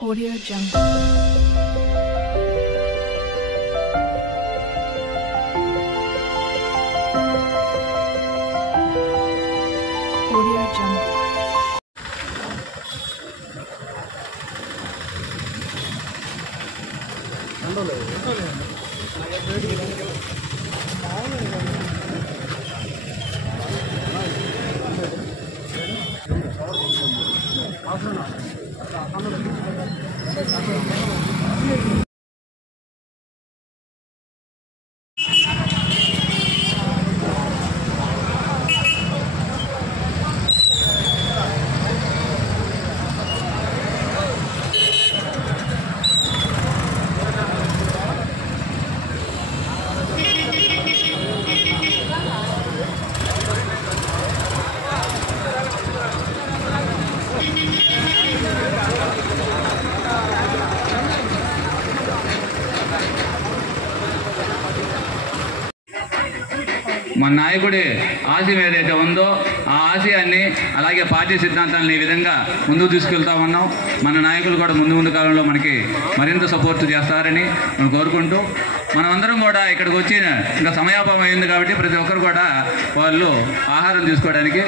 Audio Jungle. Audio Jungle. మన నాయకుడి ఆశయం ఏదైతే ఉందో ఆ ఆశయాన్ని అలాగే పార్టీ సిద్ధాంతాలను ఈ విధంగా ముందుకు తీసుకెళ్తా ఉన్నాం. మన నాయకులు కూడా ముందు కాలంలో మనకి మరింత సపోర్ట్ చేస్తారని మనం కోరుకుంటూ మనమందరం కూడా ఇక్కడికి వచ్చి ఇంకా సమయాభావం అయింది కాబట్టి ప్రతి ఒక్కరు కూడా వాళ్ళు ఆహారం తీసుకోవడానికి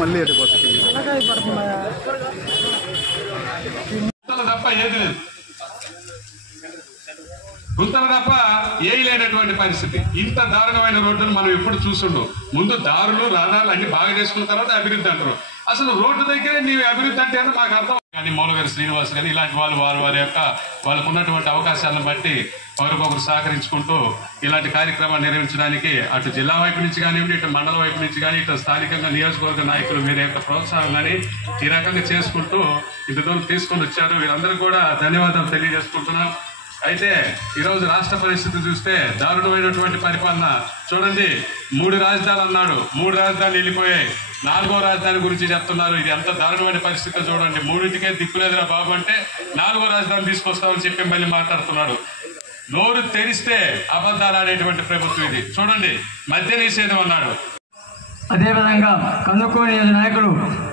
మళ్ళీ తప్ప ఏది లేదు, గుంతలు తప్ప ఏవి లేనటువంటి పరిస్థితి. ఇంత దారుణమైన రోడ్డును మనం ఎప్పుడు చూస్తుండో. ముందు దారులు రహదారులు అన్ని బాగా చేసుకున్న తర్వాత అభివృద్ధి అంటారు. అసలు రోడ్డు దగ్గరే నీవు అభివృద్ధి అంటే మాకు అర్థం కానీ మౌలగారి శ్రీనివాస్ గారు ఇలాంటి వారి యొక్క వాళ్ళకు ఉన్నటువంటి అవకాశాలను బట్టి ఒకరికొకరు సహకరించుకుంటూ ఇలాంటి కార్యక్రమాలు నిర్వహించడానికి అటు జిల్లా వైపు నుంచి కానివ్వండి, ఇటు మండల వైపు నుంచి కానీ, ఇటు స్థానికంగా నియోజకవర్గ నాయకులు వీరి యొక్క ప్రోత్సాహం కానీ ఈ రకంగా చేసుకుంటూ ఇంత దూరం తీసుకొని వచ్చారు. వీరందరూ కూడా ధన్యవాదాలు తెలియజేసుకుంటున్నాం. అయితే ఈరోజు రాష్ట్ర పరిస్థితి చూస్తే దారుణమైనటువంటి పరిపాలన చూడండి. 3 రాజధానులు అన్నాడు, 3 రాజధానులు వెళ్ళిపోయాయి. 4వ రాజధాని గురించి చెప్తున్నారు. ఇది ఎంత దారుణమైన పరిస్థితి చూడండి. 3టికే దిక్కులేదురా బాబు అంటే 4వ రాజధాని తీసుకొస్తామని చెప్పి మళ్ళీ మాట్లాడుతున్నాడు. నోరు తెరిస్తే అబద్ధాలు ఆడేటువంటి ప్రభుత్వం ఇది. చూడండి, మద్య నిషేధం అన్నాడు. అదేవిధంగా కందుకూరు నాయకులు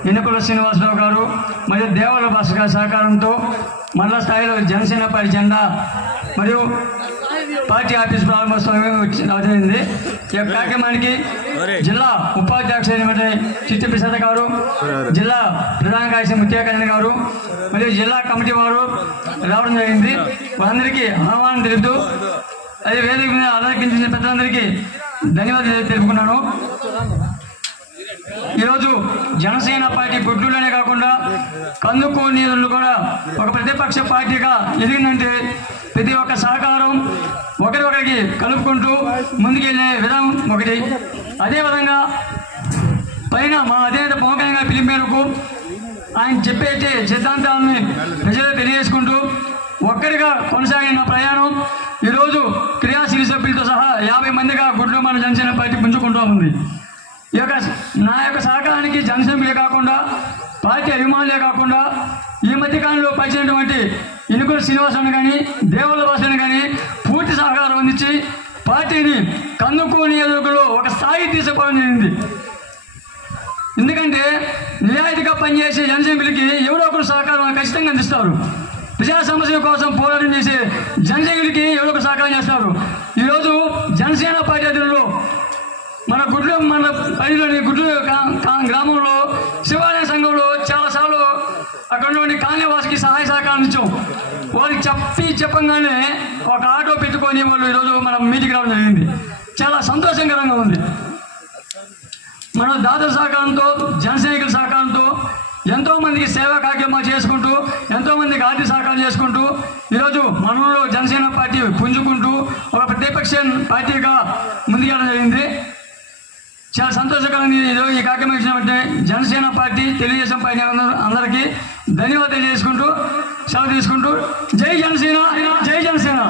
ఎన్నికల శ్రీనివాసరావు గారు మరియు దేవాల భాష గారి సహకారంతో మండల స్థాయిలో జనసేన పార్టీ జెండా మరియు పార్టీ ఆఫీస్ ప్రారంభోత్సవం జరిగింది. ఈ కార్యక్రమానికి జిల్లా ఉపాధ్యక్షుడు అయినటువంటి చిట్టి ప్రసాద్ గారు, జిల్లా ప్రధాన కార్యదర్శి ముత్యాకరణ్ గారు మరియు జిల్లా కమిటీ వారు రావడం జరిగింది. వారందరికీ ఆహ్వానం తెలుపుతూ అదే వేదిక మీద ఆలోచించిన పెద్దలందరికీ ధన్యవాదాలు తెలుపుకున్నాను. ఈరోజు జనసేన పార్టీ గుడ్లూరులోనే కాకుండా కందుకూరు నియోజకవర్గంలో కూడా ఒక ప్రతిపక్ష పార్టీగా ఎదిగిందంటే ప్రతి ఒక్క సహకారం ఒకరికి కలుపుకుంటూ ముందుకెళ్లే విధానం ఒకటి. అదేవిధంగా పైన మా అధినేత పవన్ కళ్యాణ్ గారి పిలుపు మేరకు ఆయన చెప్పే సిద్ధాంతాలని ప్రజలకు తెలియజేసుకుంటూ ఒక్కరిగా కొనసాగిన ప్రయాణం ఈరోజు క్రియాశీల సభ్యులతో సహా 50 మందిగా గుడ్లు మన జనసేన పార్టీ పుంజుకుంటూ ఉంది. నా యొక్క సహకారానికి జనసభ్యులే కాకుండా పార్టీ అభిమానులే కాకుండా ఈ మధ్యకాలంలో పరిచినటువంటి ఎన్నికల శ్రీనివాసరావు కానీ దేవుళ్ళ భాషను కానీ పూర్తి సహకారం అందించి పార్టీని కందుకూరు నియోజకవర్గంలో ఒక స్థాయి తీసుకోవడం జరిగింది. ఎందుకంటే నిజాయితీగా పనిచేసే జనసభ్యులకి ఎవరో ఒకరు సహకారం ఖచ్చితంగా అందిస్తారు. ప్రజా సమస్యల కోసం పోరాటం చేసే జనసభ్యులకి ఎవరో ఒకరు సహకారం చేస్తారు. ఈరోజు జనసేన పార్టీ అధికారులు మన పరిధిలోని గుడ్లు గ్రామంలో శివాలయ సంఘంలో చాలాసార్లు అక్కడ ఉన్నటువంటి కాలనీవాసికి సహాయ సహకారం ఇచ్చాం. వాళ్ళకి చెప్పంగానే ఒక ఆటో పెట్టుకొని వాళ్ళు ఈరోజు మనం మీటింగ్ రావడం జరిగింది. చాలా సంతోషకరంగా ఉంది. మన దాతల సహకారంతో, జన సైనికుల సహకారంతో ఎంతోమందికి సేవా కార్యక్రమాలు చేసుకుంటూ ఎంతోమందికి ఆర్థిక సహకారం చేసుకుంటూ ఈరోజు మనలో జనసేన పార్టీ పుంజుకుంటూ ఒక ప్రతిపక్ష పార్టీగా ముందుకెళ్ళడం జరిగింది. చాలా సంతోషకరంగా ఈ కార్యక్రమం ఇచ్చినట్టే జనసేన పార్టీ తెలుగుదేశం పార్టీ అందరికీ ధన్యవాదాలు చేసుకుంటూ సెలవు తీసుకుంటూ జై జనసేన, జై జనసేన.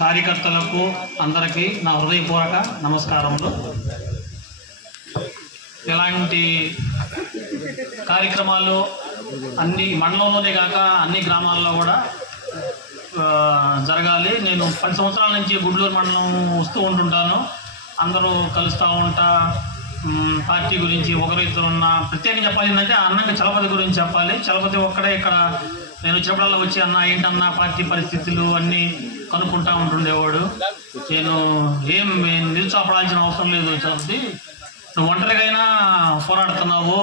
కార్యకర్తలకు అందరికీ నా హృదయపూర్వక నమస్కారములు. ఇలాంటి కార్యక్రమాలు అన్ని మండలంలోనే కాక అన్ని గ్రామాల్లో కూడా జరగాలి. నేను 10 సంవత్సరాల నుంచి గుడ్లూరు మండలం వస్తూ ఉంటుంటాను. అందరూ కలుస్తూ ఉంటా. పార్టీ గురించి ఒకరిద్దరు ఉన్న ప్రత్యేకంగా చెప్పాలి ఏంటంటే అన్నకి చలపతి గురించి చెప్పాలి. చలపతి ఒక్కడే ఇక్కడ నేను వచ్చినప్పుడల్లా వచ్చి అన్న ఏంటన్నా పార్టీ పరిస్థితులు అన్నీ కనుక్కుంటా ఉంటుండేవాడు. నేను నిరుత్సాహపడాల్సిన అవసరం లేదు చలపతి, నువ్వు ఒంటరిగా పోరాడుతున్నావు.